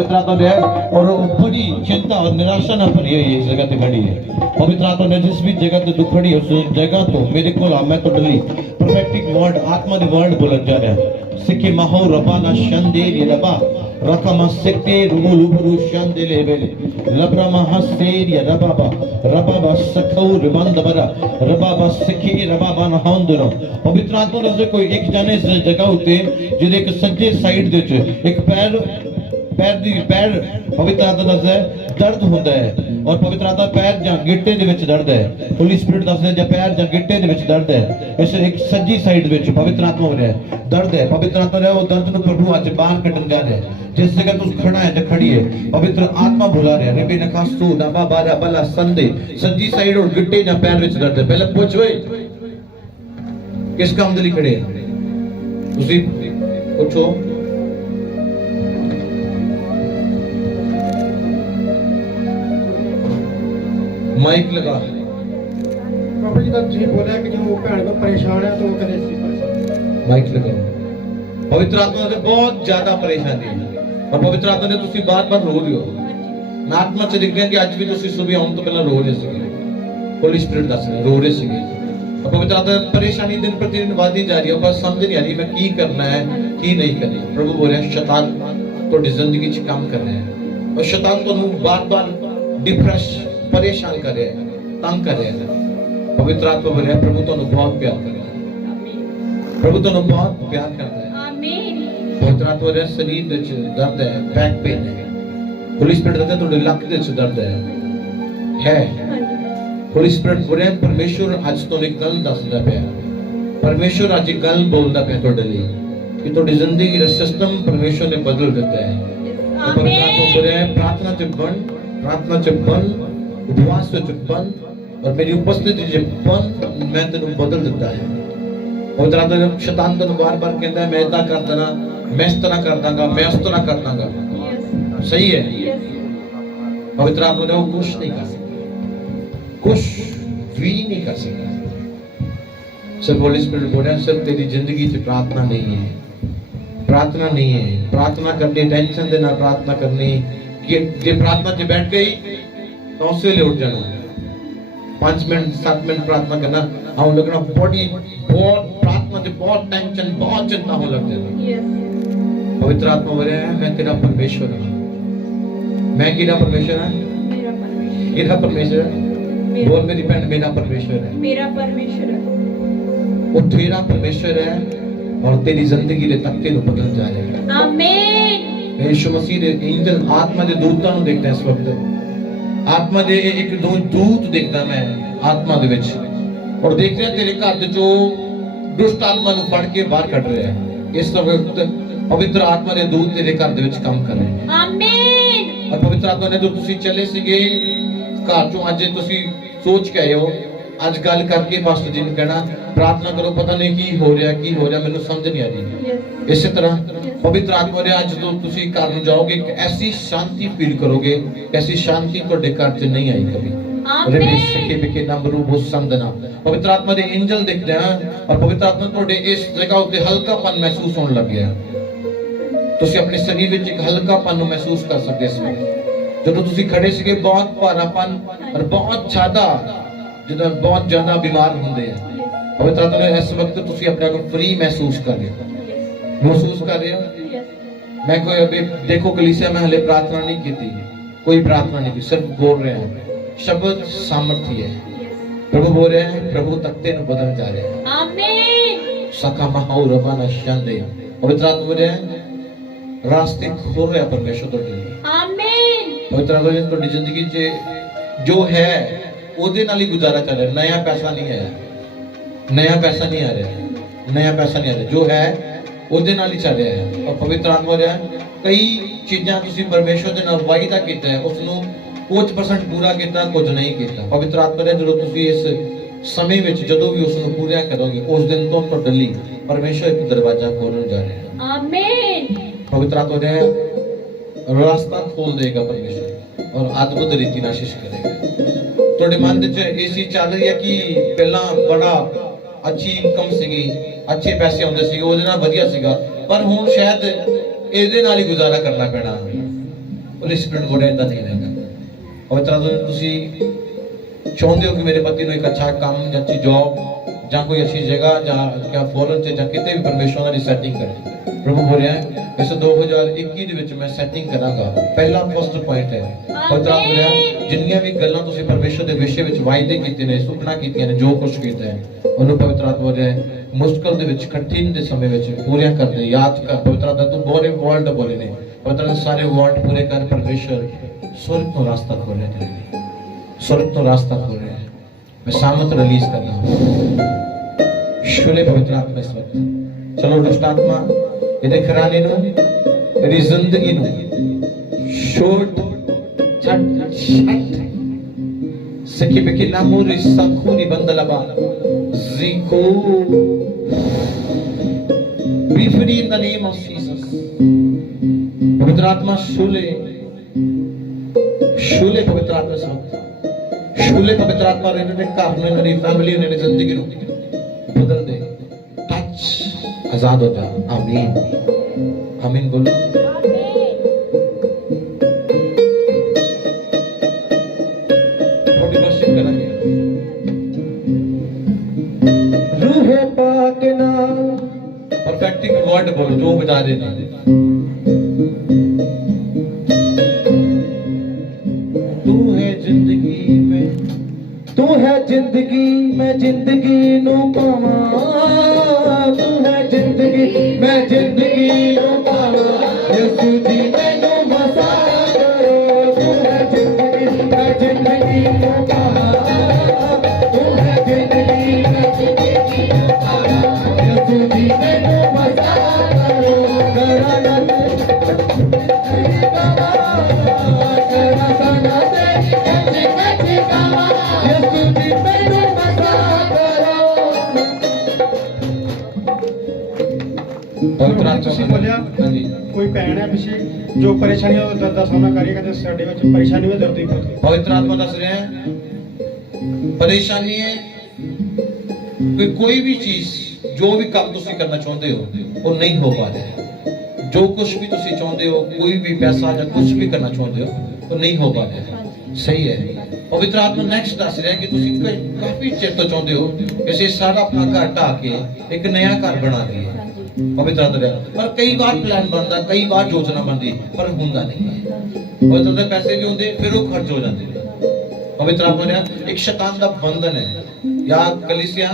पवित्र आत्मा जो है और बड़ी चिंता और निराशा ना भरी हुई इस जगह पे खड़ी है। पवित्र आत्मा ने जिस भी जगह पे दुख खड़ी है उस जगह तो मेरे को मैं तो डली प्रोफेटिक वर्ड आत्मा दे वर्ड बोलन जा रहा है। सिक्के माहो रबाना शंदे रबा रकम सिक्के रुमुल उबरू शंदे लेबेले लब्रमा हस्तेर या रबाबा रबाबा सखौ रिबंद बरा रबाबा सिक्के रबाबा नहंदरो। पवित्र आत्मा ने कोई एक जाने इस जगह उते ਜਿਹਦੇ ਇੱਕ ਸੱਜੇ ਸਾਈਡ ਦੇ ਵਿੱਚ ਇੱਕ ਪੈਰ पवित्र आत्मा दसदा है दर्द होता है और पवित्र आत्मा पैर ਜਾਂ ਗਿੱਟੇ ਦੇ ਵਿੱਚ ਦਰਦ ਹੈ। ਹੋਲੀ ਸਪਿਰਿਟ ਦੱਸਦਾ ਹੈ ਜਾਂ ਪੈਰ ਜਾਂ ਗਿੱਟੇ ਦੇ ਵਿੱਚ ਦਰਦ ਹੈ। ਇਸ ਇੱਕ ਸੱਜੀ ਸਾਈਡ ਵਿੱਚ ਪਵਿੱਤਰ ਆਤਮਾ ਹੋ ਰਿਹਾ ਹੈ ਦਰਦ ਹੈ। ਪਵਿੱਤਰ ਆਤਮਾ ਹੈ ਉਹ ਦਰਦ ਨੂੰ ਪ੍ਰਭੂ ਅੱਜ ਬਾਹਰ ਕੱਢਣ ਜਾ ਰਿਹਾ ਹੈ। जिस जगह तू खड़ा है ਜਾਂ खड़ी है पवित्र आत्मा बुला रहा है। रबे नकासू नाबा बारा बला संदे सज्जी साइड और गिट्टे ਜਾਂ ਪੈਰ ਵਿੱਚ ਦਰਦ ਹੈ। ਪਹਿਲਾਂ ਪੁੱਛ ਓਏ ਕਿਸ ਕੰਮ ਦੇ ਲਈ ਖੜੇ ਹੈ ਤੁਸੀਂ ਪੁੱਛੋ। माइक लगा बाबा जी का जी बोला कि जो भैन को परेशान है तो वो करे सी परेशान। माइक लगाओ। पवित्र आत्मा से बहुत ज्यादा परेशानी है और पवित्र आत्मा ने तुसी बार-बार रो रहे हो। मैं आत्मा से देख रहा कि आज भी तुसी सुबह आउन तो पहला रो रहे सीगे। होली स्पिरिट दस रहे रो रहे सीगे और पवित्र आत्मा परेशानी दिन प्रतिदिन बढ़ती जा रही है पर समझ नहीं आ रही मैं की करना है की नहीं करना। प्रभु बोल रहे हैं शैतान ਤੁਹਾਡੀ ਜ਼ਿੰਦਗੀ 'ਚ ਕੰਮ ਕਰ ਰਿਹਾ ਹੈ और शैतान ਤੁਹਾਨੂੰ बार-बार डिप्रेस परेशान कर रहा है तंग कर रहा है। पवित्र आत्मा बोल रहा है प्रभु ਤੁਹਾਨੂੰ बहुत प्यार कर रहा है। प्रभु ਤੁਹਾਨੂੰ बहुत प्यार करता है। आमीन। पवित्र आत्मा बोल रहा है शरीर ਦੇ ਵਿੱਚ ਦਰਦ ਹੈ बैक पेन है। होली स्पिरिट ਦੱਸਦਾ ਤੁਹਾਡੇ ਲੱਕ ਦੇ ਵਿੱਚ ਦਰਦ है। होली स्पिरिट बोल रहा है परमेश्वर ਅੱਜ ਤੁਹਾਨੂੰ ਇੱਕ ਗੱਲ ਦੱਸਦਾ ਪਿਆ। परमेश्वर ਅੱਜ ਇੱਕ ਗੱਲ ਬੋਲਦਾ ਪਿਆ ਤੁਹਾਡੇ ਲਈ कि ਤੁਹਾਡੀ ਜ਼ਿੰਦਗੀ ਦਾ ਸਿਸਟਮ परमेश्वर ने बदल ਦਿੱਤਾ है। पवित्र आत्मा बोल रहा है प्रार्थना च बन उपवास च बन और मेरी उपस्थिति च बन मैं तेन बदल देता है। पवित्र आत्मा शैतान तेन बार-बार कहता है मैं इदा कर देना मैं इस तरह कर दांगा मैं उस तरह कर दांगा। सही है। पवित्र आत्मा ने वो कुछ नहीं कर सकता कुछ भी नहीं कर सकता। सिर्फ होली स्पिरिट बोल रहा है सिर्फ तेरी जिंदगी च प्रार्थना नहीं है प्रार्थना करनी टेंशन देना प्रार्थना करनी कि जे प्रार्थना च बैठ गई तो उस वेले उठ जाना 5 मिनट 7 मिनट प्रार्थना करना आऊं लगना बॉडी बहुत प्रार्थना च बहुत टेंशन बहुत चिंता हो लग जाना। पवित्र आत्मा बोल रहा है मैं तेरा परमेश्वर हूं। मैं किरा परमेश्वर है किरा परमेश्वर है। बोल मेरी बहन मेरा परमेश्वर है वो तेरा परमेश्वर है और तेरी जिंदगी दे तख्ते ਨੂੰ ਬਦਲਣ ਜਾ ਰਿਹਾ ਹੈ। आमीन। यीशु मसीह दे एंजल आत्मा दे दूतां ਨੂੰ देखदा इस वक्त आत्मा दे एक दो दूत देखदा मैं आत्मा दे विच और देख रहा तेरे घर दे जो दुष्ट आत्मा ਨੂੰ ਫੜ ਕੇ ਬਾਹਰ ਕੱਢ ਰਿਹਾ है। इस वक्त पवित्र आत्मा दे दूत तेरे घर दे विच काम कर रहे हैं। आमीन। और पवित्र आत्मा ने जो ਤੁਸੀਂ चले ਸੀਗੇ ਘਰ ਚੋਂ ਅੱਜ ਤੁਸੀਂ ਸੋਚ ਕੇ ਆਏ ਹੋ ਅੱਜ ਗੱਲ ਕਰਕੇ ਪਾਸਟਰ ਜੀ ਨੂੰ ਕਹਿਣਾ प्रार्थना करो पता नहीं की हो रहा मैंने समझ नहीं आ रही। इसी तरह पवित्र आत्मा ने आज तो तुसी घर में जाओगे एक ऐसी शांति फील करोगे ऐसी शांति ਤੁਹਾਡੇ ਘਰ 'ਚ नहीं आई कभी। पवित्र आत्मा ਦੇ एंजल दिखते हैं और पवित्र आत्मा ਤੁਹਾਡੇ इस जगह ਉੱਤੇ ਹਲਕਾਪਨ महसूस होने लग गया। ਤੁਸੀਂ ਆਪਣੇ ਸਰੀਰ ਵਿੱਚ ਇੱਕ ਹਲਕਾਪਨ ਨੂੰ महसूस कर सकते ਇਸ ਵਕਤ ਜਦੋਂ ਤੁਸੀਂ ਖੜੇ ਸੀਗੇ ਬਹੁਤ ਭਾਰਾਪਨ और बहुत ज्यादा बीमार ਹੁੰਦੇ ਆ। पवित्र आत्मा ने इस वक्त तुसी अपने आप को फ्री महसूस कर रहे हो। मैं कोई अभी देखो कलीसिया में हले प्रार्थना नहीं की थी कोई प्रार्थना नहीं की सिर्फ बोल रहे हैं शब्द सामर्थ्य है। प्रभु बोल रहे हैं प्रभु तख्ते ਨੂੰ बदल जा रहे हैं। आमीन। सका महाउ रबाना शंदे पवित्र आत्मा बोल रहे हैं रास्ते खोल रहे हैं परमेश्वर ਤੁਹਾਡੇ ਲਈ। आमीन। पवित्र आत्मा ने ਤੁਹਾਡੀ ਜ਼ਿੰਦਗੀ 'ਚ जो है ਉਹਦੇ ਨਾਲ ਹੀ गुजारा कर रहे नया पैसा नहीं है नया पैसा नहीं आ रहा जो है ਉਹਦੇ ਨਾਲ ਹੀ ਚੱਲ ਰਿਹਾ ਹੈ। और पवित्र आत्मा ਰਿਹਾ ਕਈ ਚੀਜ਼ਾਂ ਤੁਸੀਂ ਪਰਮੇਸ਼ਵਰ ਦੇ ਨਾਲ ਵਾਅਦਾ ਕੀਤਾ ਹੈ ਉਸ ਨੂੰ ਕੁਝ % ਪੂਰਾ ਕੀਤਾ ਕੁਝ ਨਹੀਂ ਕੀਤਾ। ਪਵਿੱਤਰ ਆਤਮਾ ਨੇ ਜਦੋਂ ਤੁਸੀਂ ਇਸ ਸਮੇਂ ਵਿੱਚ ਜਦੋਂ ਵੀ ਉਸ ਨੂੰ ਪੂਰਾ ਕਰੋਗੇ ਉਸ ਦਿਨ ਤੋਂ ਤੁਹਾਡੇ ਲਈ ਪਰਮੇਸ਼ਵਰ ਇੱਕ ਦਰਵਾਜ਼ਾ ਖੋਲਣ ਜਾ ਰਿਹਾ ਹੈ। ਆਮੀਨ। ਪਵਿੱਤਰ ਆਤਮਾ ਨੇ ਰਾਸਤਾ ਖੋਲ ਦੇਗਾ ਪਰਮੇਸ਼ਵਰ और अद्भुत रीति ਨਾਲ आशीष करेगा। ਤੁਹਾਡੇ ਮਨ ਵਿੱਚ ਐਸੀ ਚੱਲ ਰਹੀ ਹੈ ਕਿ ਪਹਿਲਾਂ ਬੜਾ अच्छी इनकम ਸੀਗੀ अच्छे पैसे आਉਂਦੇ ਸੀ ਉਹਦੇ ਨਾਲ ਵਧੀਆ ਸੀਗਾ ਪਰ ਹੁਣ ਸ਼ਾਇਦ ਇਹਦੇ ਨਾਲ ਹੀ ਗੁਜ਼ਾਰਾ ਕਰਨਾ ਪੈਣਾ ਹੋਲੀ ਸਪਿਰਿਟ ਬੋਲੇ ਇਦਾਂ ਨਹੀਂ ਰਹਿੰਦਾ। ਪਵਿੱਤਰ ਆਤਮਾ ਤੁਸੀਂ ਚਾਹੁੰਦੇ ਹੋ ਕਿ ਮੇਰੇ ਪਤੀ ਨੂੰ ਇੱਕ ਅੱਛਾ ਕੰਮ ਜਾਂ ਅੱਛੀ ਜੌਬ ਜਾਂ ਕੋਈ ਅੱਛੀ ਜਗ੍ਹਾ ਜਾਂ ਕਿਆ ਫੋਰਨ ਚ ਜਾਂ ਕਿਤੇ ਵੀ ਪਰਮੇਸ਼ਵਰ ਨਾਲ ਸੈਟਿੰਗ ਕਰੇ। ਪ੍ਰਭੂ ਬੋਲਿਆ ਇਸ 2021 ਦੇ ਵਿੱਚ ਮੈਂ ਸੈਟਿੰਗ ਕਰਾਂਗਾ। ਪਹਿਲਾ ਫਸਟ ਪੁਆਇੰਟ ਹੈ ਪਵਿੱਤਰ ਆਤਮਾ ਬੋਲਿਆ ਜਿੰਨੀਆਂ ਵੀ ਗੱਲਾਂ ਤੁਸੀਂ ਪਰਮੇਸ਼ਵਰ ਦੇ ਵਿਸ਼ੇ ਵਿੱਚ ਵਾਅਦੇ ਕੀਤੇ ਨੇ, ਸੁਪਨਾ ਕੀਤੀਆਂ ਨੇ, ਜੋ ਕੁਝ ਕੀਤਾ ਹੈ ਉਹਨੂੰ ਪਵਿੱਤਰ ਆਤਮਾ ਬੋਲਿਆ ਮੁਸ਼ਕਲ ਦੇ ਵਿੱਚ, ਕਠਿਨ ਦੇ ਸਮੇਂ ਵਿੱਚ ਪੂਰੀਆਂ ਕਰਦੇ ਯਾਦ ਕਰ। ਪਵਿੱਤਰ ਆਤਮਾ ਤੂੰ ਬੋਲੇ ਵਰਡ ਬੋਲੇ ਨੇ ਪਵਿੱਤਰ ਆਤਮਾ ਸਾਰੇ ਵਰਡ ਪੂਰੇ ਕਰ। ਪਰਮੇਸ਼ਵਰ स्वर्ग तो रास्ता खोले तेरे लिए, स्वर्ग तो रास्ता खोले। मैं सामत रिलीज कर रहा हूं शुले पवित्र आत्मा इस वक्त। चलो दुष्ट आत्मा ये घराने नु मेरी जिंदगी नु शोट छट छट सखी बेकी नामो रिसा खूनी बंदलबा जिको be free in the name of Jesus। पवित्र आत्मा शुले शूले पवित्र आत्मा से शूले पवित्र आत्मा रहने ने कारण ने मेरी फैमिली ने जिंदगी नु बदल दे। टच आजाद हो जा। आमीन आमीन बोलो। थोड़ी वर्शिप करेंगे। रूह पाक ना परफेक्टिंग वर्ड बोलो जो बता रहे हैं। तू है जिंदगी मैं जिंदगी नु पावा। तू है जिंदगी मैं जिंदगी नु पावा। यीशु जी मैनू बसा करो। तू है जिंदगी मैं जिंदगी नु पावा। तू है जिंदगी मैं जिंदगी नु पावा। यीशु जी मैनू बसा करो। करा ਤੁਸੀਂ ਬੋਲਿਆ ਕੋਈ ਭੈਣ ਹੈ ਪਿੱਛੇ ਜੋ ਪਰੇਸ਼ਾਨੀਆਂ ਦਾ ਦਰਦ ਦਾ ਸਾਹਮਣਾ ਕਰ ਰਹੀ ਹੈ, ਕਹਿੰਦੇ ਸਾਡੇ ਵਿੱਚ ਪਰੇਸ਼ਾਨੀ ਵਿੱਚ ਦਰਦ ਹੀ ਬਹੁਤ ਹੈ। पवित्र आत्मा दस रहे हैं परेशानी है कि कोई भी चीज जो भी काम तुसी करना चाहते हो वो नहीं हो पा रहा। जो कुछ भी तुसी चाहते हो, कोई भी पैसा या कुछ भी करना चाहते हो वो नहीं हो पा रहा। सही है। पवित्र आत्मा नेक्स्ट दस रहे हैं कि तुसी काफी चिर तो चाहते हो कि सारा अपना घर ढा के एक नया घर बना दिए। पवित्र आत्मा पर कई बार प्लान बनता, कई बार योजना बनती पर होंदा नहीं है। पवित्र आत्मा पैसे भी होंगे फिर वो खर्च हो जाते हैं। पवित्र आत्मा ने एक शैतान का बंधन है। या कलीसिया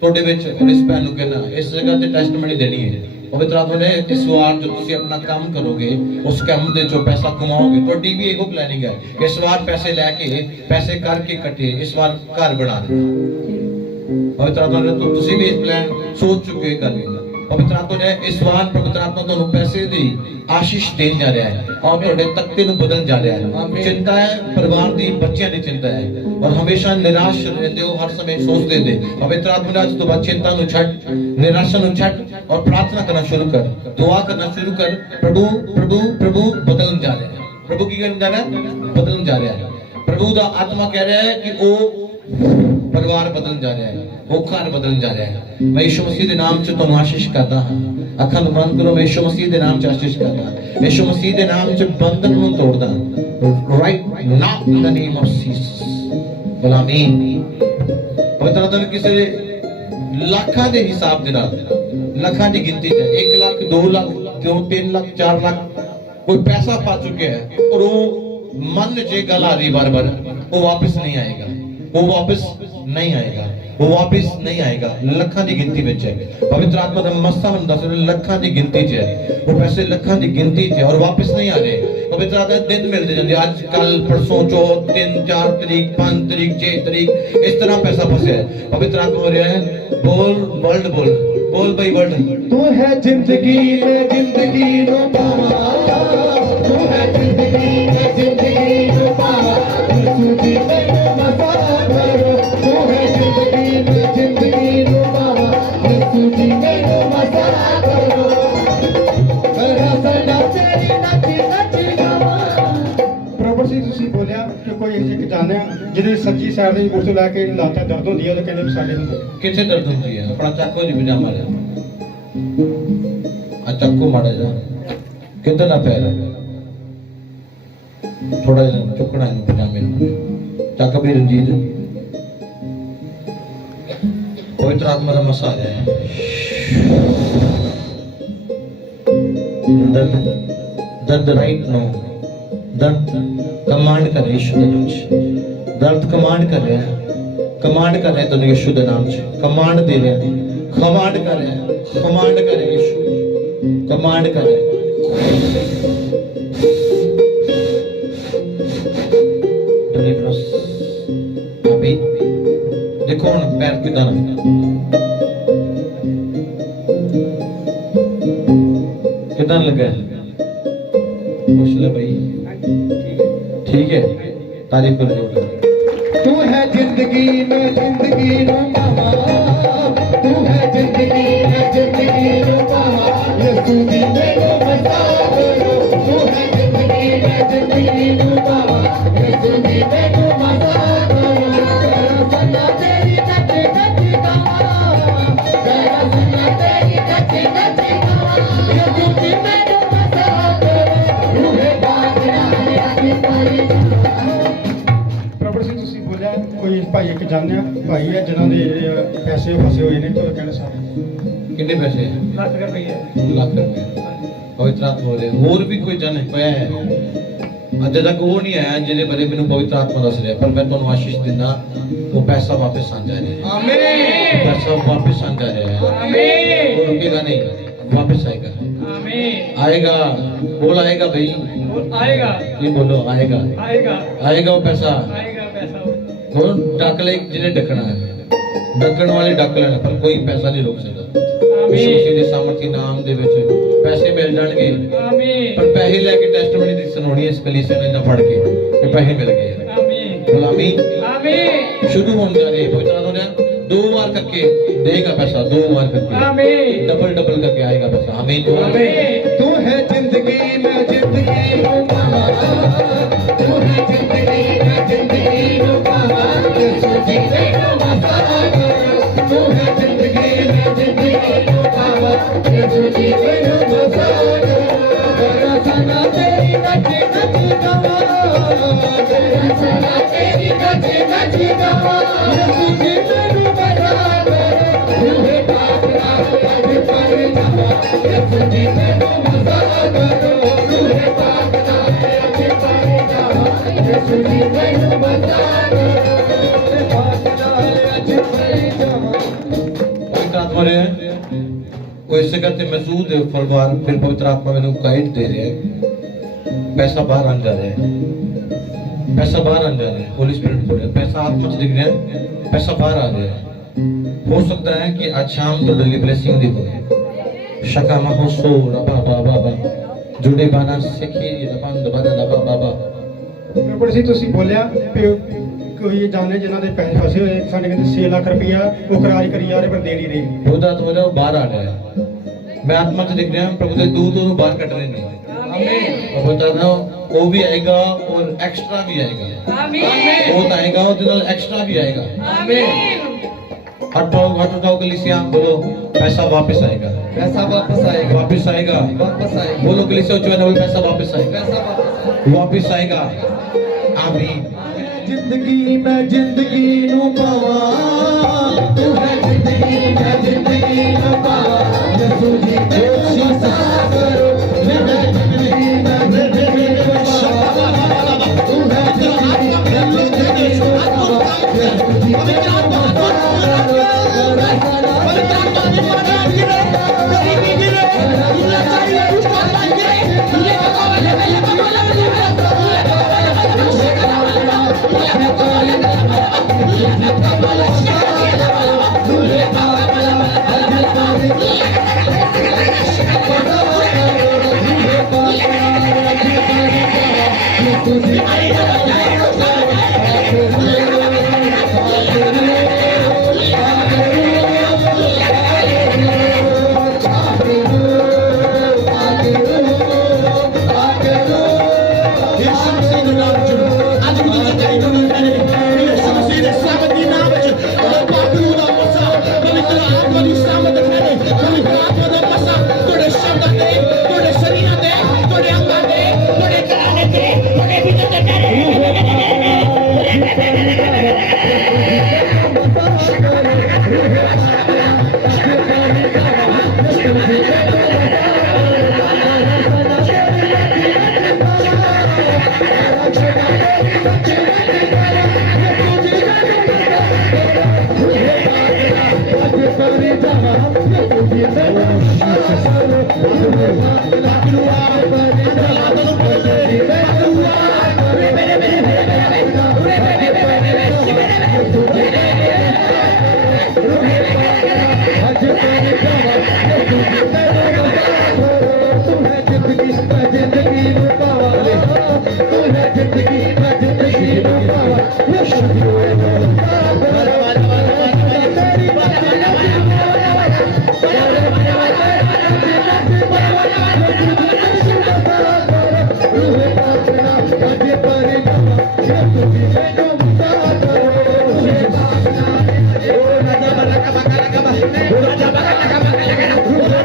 ਤੁਹਾਡੇ ਵਿੱਚ और इस भैन नु कहना इस जगह ते टेस्टमनी देनी है। पवित्र आत्मा ने इस वार जो तुसी अपना काम करोगे उस काम दे जो पैसा कमाओगे ਤੁਹਾਡੀ भी एगो प्लानिंग है कि इस बार पैसे लेके पैसे करके इकट्ठे इस बार घर बना देना। पवित्र आत्मा ने तो तुसी भी इस प्लान सोच चुके कर लेना। पवित्र आत्मा ने इस बार पवित्र आत्मा ਤੁਹਾਨੂੰ पैसे दी आशीष देन जा रहा है और ਤੁਹਾਡੇ तख्ते ਨੂੰ बदलਣ जा रहा है। चिंता है परिवार दी, बच्चों की चिंता है और हमेशा निराश रहते हो, हर समय सोचते थे। पवित्र आत्मा ने आज तो बाद चिंता नु छੱਡ, निराशा नु छੱਡ और प्रार्थना करना शुरू कर, दुआ करना शुरू कर। प्रभु प्रभु प्रभु बदलਣ जा रहा है। प्रभु की करने जा रहा है, बदलਣ जा रहा है। प्रभु दा आत्मा कह रहा है कि वो परिवार बदल जा रहा है, वो घर बदल जा रहा है। मैं यीशु मसीह के नाम से तुहानू आशीष करता हां। अखां बंद करो। मैं यीशु मसीह के नाम से आशीष करता हां। यीशु मसीह के नाम से बंधन नू तोड़दा right now in the name of Jesus. बोल आमीन। पवित्र आत्मा किसी लाखां दे हिसाब दे नाल, लाखां दी गिनती च 1 लाख 2 लाख 3 लाख 4 लाख कोई पैसा पा चुके हैं और वो मन च गल आ रही बार-बार वो वापस नहीं आएगा, वो वापस नहीं आएगा, वो वापस नहीं आएगा। लखां दी गिनती विच है। पवित्र आत्मा दा मस्सा मन दस लखां दी गिनती च है। वो पैसे लखां दी गिनती च है और वापस नहीं आ रहे। पवित्र आत्मा दिन मिलते जाते, आज कल परसों 4 3 4 तारीख 5 तारीख 6 तारीख इस तरह पैसा फंसे है। पवित्र आत्मा हो रहा है बोल वर्ल्ड बोल बोल भाई वर्ल्ड। तू है जिंदगी में जिंदगी नो पावा। तू है जिंदगी में जिंदगी नो पावा। यीशु जी मैनू बसा करो। तू है जिंदगी में जिंदगी नो पावा। यीशु जी मैनू बसा करो। मेरा सदा तेरी नच नच गावा। ਪ੍ਰੋਫੈਟ ਜੀ ਤੁਸੀਂ ਬੋਲਿਆ ਕਿ ਕੋਈ ਇੱਕ ਜਾਣਿਆ ਜਿਹਦੇ ਸੱਜੀ ਸਾਈਡ ਦੇ ਗੁਰਤੋਂ ਲੈ ਕੇ ਲਾਤਾ ਦਰਦ ਹੁੰਦੀ ਹੈ ਉਹ ਕਹਿੰਦੇ ਵੀ ਸਾਡੇ ਨੂੰ किथे दर्द होती है? अपना चाकू जी बिना मारे आ चाकू मारे जा किधर ना पैर है थोड़ा जिहा चुकना है पजामे नूं चक भी रंजीत पवित्र आत्मा का मसा आ रहा है दर्द दर्द राइट नो दर्द कमांड कर यीशु के नाम से दर्द कमांड कर रहा है कमांड कर रहे तेन यीशु के नाम से कमांड दे रहा है कमांड कर रहा है कमांड कर रहा है यीशु कमांड कर रहा है अभी देखो हुण पैर किदां किदां लगा पूछ ले भाई ठीक है तारीफ कर दो तू है जिंदगी में जिंदगी नो मामा तू है जिंदगी में जिंदगी नो मामा यीशु जी मेरे मसा करो तू है जिंदगी में जिंदगी नो मामा यीशु जी मेरे मसा करो तेरा सन्ना तेरी कच्चे कच्चे गावा तेरा सन्ना तेरी कच्चे कच्चे गावा यीशु जी मेरे मसा करो रूहे बादना आगे परी ਪ੍ਰੋਫੈਸਰ ਜੀ ਤੁਸੀਂ ਬੋਲਿਆ ਕੋਈ ਭਾਈ ਇੱਕ ਜਾਣਿਆ ਭਾਈ ਹੈ ਜਿਨ੍ਹਾਂ ਦੇ ਪੈਸੇ ਫਸੇ ਹੋਏ ਨੇ ਤਾਂ ਕਹਿੰਦੇ ਸਾਰੇ कितने पैसे ਲੱਖ ਰੁਪਏ लाख रुपए पवित्र आत्मा बोले और भी कोई जन होया है अजे तक वो नहीं आया जिन्हें बारे मैंने पवित्र आत्मा दस रहा पर मैं तो आशीष देना वो पैसा वापस आ जा रहा है आमीन पैसा वापस आ जा रहा है आमीन वो रुकेगा नहीं वापस आएगा आमीन आएगा बोल आएगा भाई आएगा ये बोलो आएगा आएगा आएगा वो पैसा आएगा पैसा वो डक ले जिन्हें डकना है डकण वाले डक लेना पर कोई पैसा नहीं रोक सकता यीशु मसीह ਦੇ ਸਾਮਰਥੀ ਨਾਮ ਦੇ ਵਿੱਚ ਪੈਸੇ ਮਿਲ ਜਾਣਗੇ आमीन ਪਰ ਪੈਸੇ ਲੈ ਕੇ ਟੈਸਟਮਨੀ ਦੀ ਸੁਣਾਉਣੀ ਇਸ ਕਲੀਸੇ ਨੇ ਨਾ ਫੜ ਕੇ ਕਿ ਪੈਸੇ ਮਿਲ ਗਏ आमीन ਗੁਲਾਮੀ आमीन शुरू होने जा रही है पवित्र आत्मा ने 2 बार करके देगा पैसा 2 बार करके आमीन डबल डबल करके आएगा पैसा आमीन आमीन तू है जिंदगी में जिंदगी नो मामा तू है जिंदगी में जिंदगी नो मामा यीशु जी मेरे मसा करो तू है जिंदगी में जिंदगी नो मामा यीशु जी मेरे मसा करो तेरा सना तेरी कच्चे कच्चे गावा तेरा सना तेरी कच्चे कच्चे गावा यीशु जी मेरे मसा करो तू है पाप राज पर जावा यीशु जी मेरे मसा करो तू है पाप राज पर जावा यीशु जी मेरे मसा करो पाप राज पर जावा पवित्र आत्मा ने वो इससे कहते मौजूद है फलवार फिर पवित्र आत्मा मैंने गाइड दे रहे हैं पैसा बाहर आ जा रहा है पैसा बाहर आ जा रहा है होली स्पिरिट बोल रहा है पैसा आत्मा से दिख रहा है पैसा बाहर आ रहा है हो सकता है कि आज शाम तो डेली ब्लेसिंग दी हो शका महो सो रबा बाबा बाबा जुड़े बाना सिखी रबन दबाना रबा बाबा ਬਿਲਕੁਲ ਸੀ ਤੁਸੀਂ ਬੋਲਿਆ ਕਿ ਕੋਈ ਜਾਣੇ ਜਿਨ੍ਹਾਂ ਦੇ ਪੈਸੇ ਫਸੇ ਹੋਏ ਸਾਡੇ ਕਹਿੰਦੇ 6 ਲੱਖ ਰੁਪਇਆ ਉਹ ਕਰਾਰ ਕਰੀ ਜਾ ਰਹੇ ਪਰ ਦੇ ਨਹੀਂ ਰਹੇ पवित्र आत्मा ने वो बाहर आ रहा है मैं आत्मा से दिख रहा हूं प्रभु के दूत ਉਹਨੂੰ ਬਾਹਰ ਕੱਢ ਰਹੇ ਨੇ ਆਮੀਨ और बता रहा हूं वो भी आएगा और एक्स्ट्रा भी आएगा ਆਮੀਨ वो तो आएगा और दिन एक्स्ट्रा भी आएगा ਆਮੀਨ हटो कलीसिया बोलो पैसा वापस आएगा पैसा वापस आएगा वापस आएगा वापस आएगा बोलो कलीसिया उच्च बोलो पैसा वापस आएगा पैसा वापस वापस आएगा आमीन जिंदगी में जिंदगी नु पावा तू है जिंदगी में जिंदगी नु पावा यीशु जी मेरे मसा करो मैं जिंदगी में जिंदगी नु पावा तू है जिंदगी में जिंदगी नु पावा यीशु जी मेरे मसा करो Yeah. रूहे पागला अज पर जावा यसू जी तेनू मसा करो तू है जिंदगी मैं जिंदगी नू पावा तू है जिंदगी मैं जिंदगी नू पावा यसू जी तेनू मसा करो तेरी बात रूहे पागला अज पर जावा यसू जी तेनू मसा करो रूहे पागला ओ राजा बरका बका बका राजा बका बका राजा बका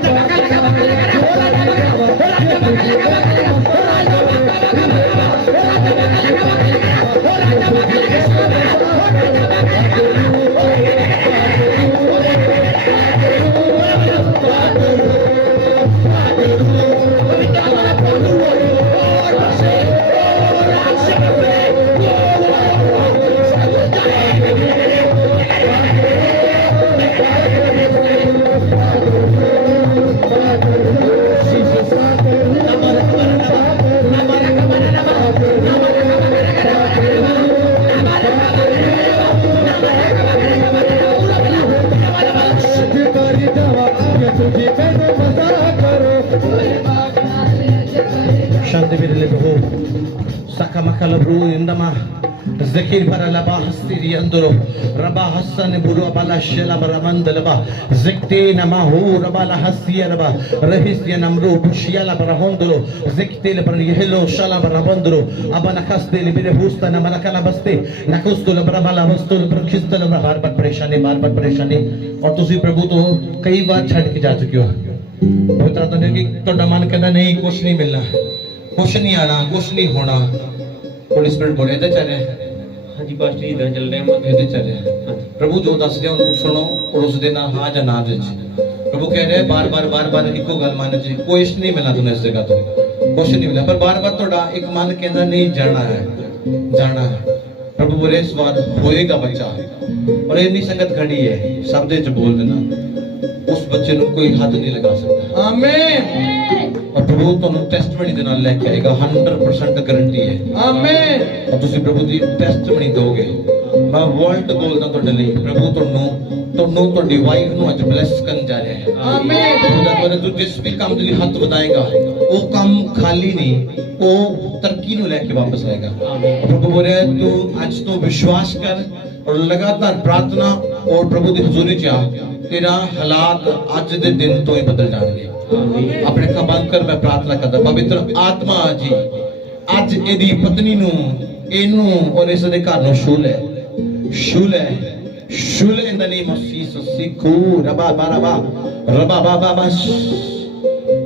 Shanti Birle Bro Sakamakala Bro Indama Zakir Baralaba Hastiri Anduro Rabba Hassan Buru Abala Shela Baramandalaba Zikte Namahu Rabala Hasiyaraba Rahisya Namru Bushiala Barahondolo Zikte Barihelo Shala Barabandro Abanakaste Libire Husta Namalakala Baste Nakusto Labrabala Basto Prakista Labahar but Preshani और तुसी प्रभु तो कई बार छड़ के जा चुके हो पवित्र आत्मा ने कि ਤੁਹਾਡਾ ਮਨ ਕਹਿੰਦਾ ਨਹੀਂ ਕੁਝ ਨਹੀਂ ਮਿਲਣਾ ਕੁਝ ਨਹੀਂ ਆਣਾ ਕੁਝ ਨਹੀਂ ਹੋਣਾ ਹੋਲੀ ਸਪਿਰਿਟ ਬੋਲੇ ਤੇ ਚੱਲ ਰਿਹਾ ਹਾਂਜੀ ਪਾਸਟਰ ਜੀ ਇਦਾਂ ਚੱਲ ਰਿਹਾ ਮੈਂ ਇਹਦੇ ਚੱਲ ਰਿਹਾ ਪ੍ਰਭੂ ਜੋ ਦੱਸਦੇ ਉਹਨੂੰ ਸੁਣੋ ਔਰ ਉਸ ਦੇ ਨਾਲ ਹਾਂ ਜਾਂ ਨਾ ਵਿੱਚ ਪ੍ਰਭੂ ਕਹਿ ਰਿਹਾ ਬਾਰ-ਬਾਰ ਇੱਕੋ ਗੱਲ ਮਨ 'ਚ ਕੋਈ ਨਹੀਂ ਮਿਲਣਾ ਤੁਹਾਨੂੰ ਇਸ ਜਗ੍ਹਾ ਤੋਂ ਕੁਝ ਨਹੀਂ ਮਿਲਣਾ ਪਰ ਬਾਰ-ਬਾਰ ਤੁਹਾਡਾ ਇੱਕ ਮਨ ਕਹਿੰਦਾ ਨਹੀਂ ਜਾਣਾ ਹੈ प्रभु बोले इस बार होएगा बच्चा और इतनी संगत खड़ी है शब्द च बोल देना उस बच्चे को कोई हाथ नहीं लगा सकता आमीन और प्रभु ਤੁਹਾਨੂੰ ਟੈਸਟਮਨੀ ਦੇ ਨਾਲ ਲੈ ਕੇ ਆਏਗਾ 100% ਗਾਰੰਟੀ ਹੈ ਆਮੀਨ और ਤੁਸੀਂ ਪ੍ਰਭੂ ਦੀ ਟੈਸਟਮਨੀ ਦੋਗੇ ਮੈਂ ਵਰਲਡ ਬੋਲਦਾ ਤੁਹਾਡੇ ਲਈ ਪ੍ਰਭੂ ਤੁਹਾਨੂੰ ਤੁਹਾਡੀ ਵਾਈਫ ਨੂੰ ਅੱਜ ਬਲੈਸ ਕਰਨ ਜਾ ਰਿਹਾ ਹੈ ਆਮੀਨ ਉਹਦਾ ਤੁਹਾਡੇ ਤੂੰ ਜਿਸ ਵੀ ਕੰਮ ਦੇ ਲਈ ਹੱਥ ਵਧਾਏਗਾ ਉਹ ਕੰਮ ਖਾਲੀ ਨਹੀਂ ਉਹ ਤਰੱਕੀ ਨੂੰ ਲੈ ਕੇ ਵਾਪਸ ਆਏਗਾ ਪ੍ਰਭੂ ਬੋਲੇ ਤੂੰ ਅੱਜ ਤੋਂ ਵਿਸ਼ਵਾਸ ਕਰ और लगातार प्रार्थना और प्रभु की हजूरी च आ तेरा हालात अज दे दिन तो ही बदल जाएंगे अपने अखां बंद कर मैं प्रार्थना करदा पवित्र आत्मा जी अज एदी पत्नी नू एनू और इस दे घर नू छू ले in the name of Jesus सिखू रबा बारबा रबा बाबा बस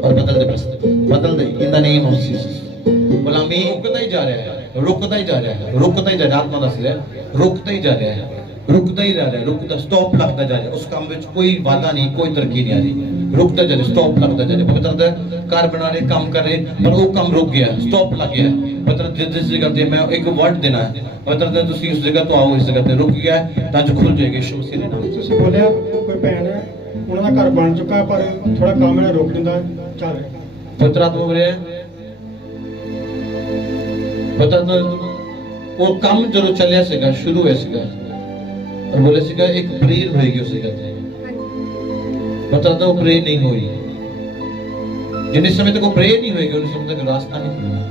और बदल दे in the name of Jesus गुलामी रुकता ही जा रहा है आत्मा दस रहा रुकता ही जा रहा है स्टॉप लगता जा रहा है उस काम में कोई वादा नहीं कोई तरक्की नहीं आ रही रुकता जा रहा स्टॉप लगता जा रहा पवित्र घर बना रहे काम कर रहे पर वो काम रुक गया स्टॉप लग गया पवित्र जिस जगह पे मैं एक वर्ड देना है पवित्र तुसी उस जगह तो आओ इस जगह पे रुक गया है ताकि खुल जाएगा यीशु मसीह ने नाम ਤੁਸੀਂ ਬੋਲਿਆ ਕੋਈ ਭੈਣ ਹੈ ਉਹਨਾਂ ਦਾ ਘਰ ਬਣ ਚੁੱਕਾ ਪਰ ਥੋੜਾ ਕੰਮ ਇਹਨਾਂ ਰੋਕ ਦਿੰਦਾ ਚੱਲ ਰਿਹਾ पवित्र आत्मा बोल रहे हैं पता वो काम जो चलिया सीगा शुरू है सीगा और बोले सीगा एक प्रेयर होएगी उस जगह पे पता वो प्रेयर नहीं हुई जिस समय तक वो प्रेयर नहीं होएगी उस समय तक रास्ता नहीं खुलना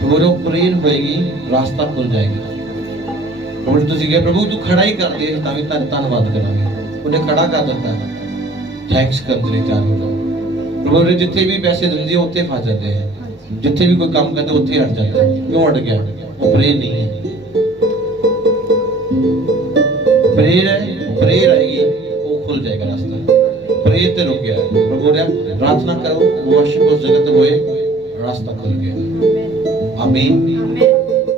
तो वो प्रेयर होएगी रास्ता खुल जाएगा और तुसी कहे प्रभु तू खड़ा ही कर दे ताकि धन्यवाद करांगे उन्हें खड़ा कर देता है थैंक्स करने के लिए तैयार हो जाओ प्रभु ने जितने भी पैसे दिंदे उत्थे फस जाते हैं जिथे भी कोई काम करते उत्थे हट जाता है क्यों हट गया वो प्रेयर नहीं है प्रेयर आएगी वो खुल जाएगा रास्ता प्रेयर ते रुक गया प्रभु ने प्रार्थना करो वर्शिप उस जगह ते होए रास्ता खुल गया आमीन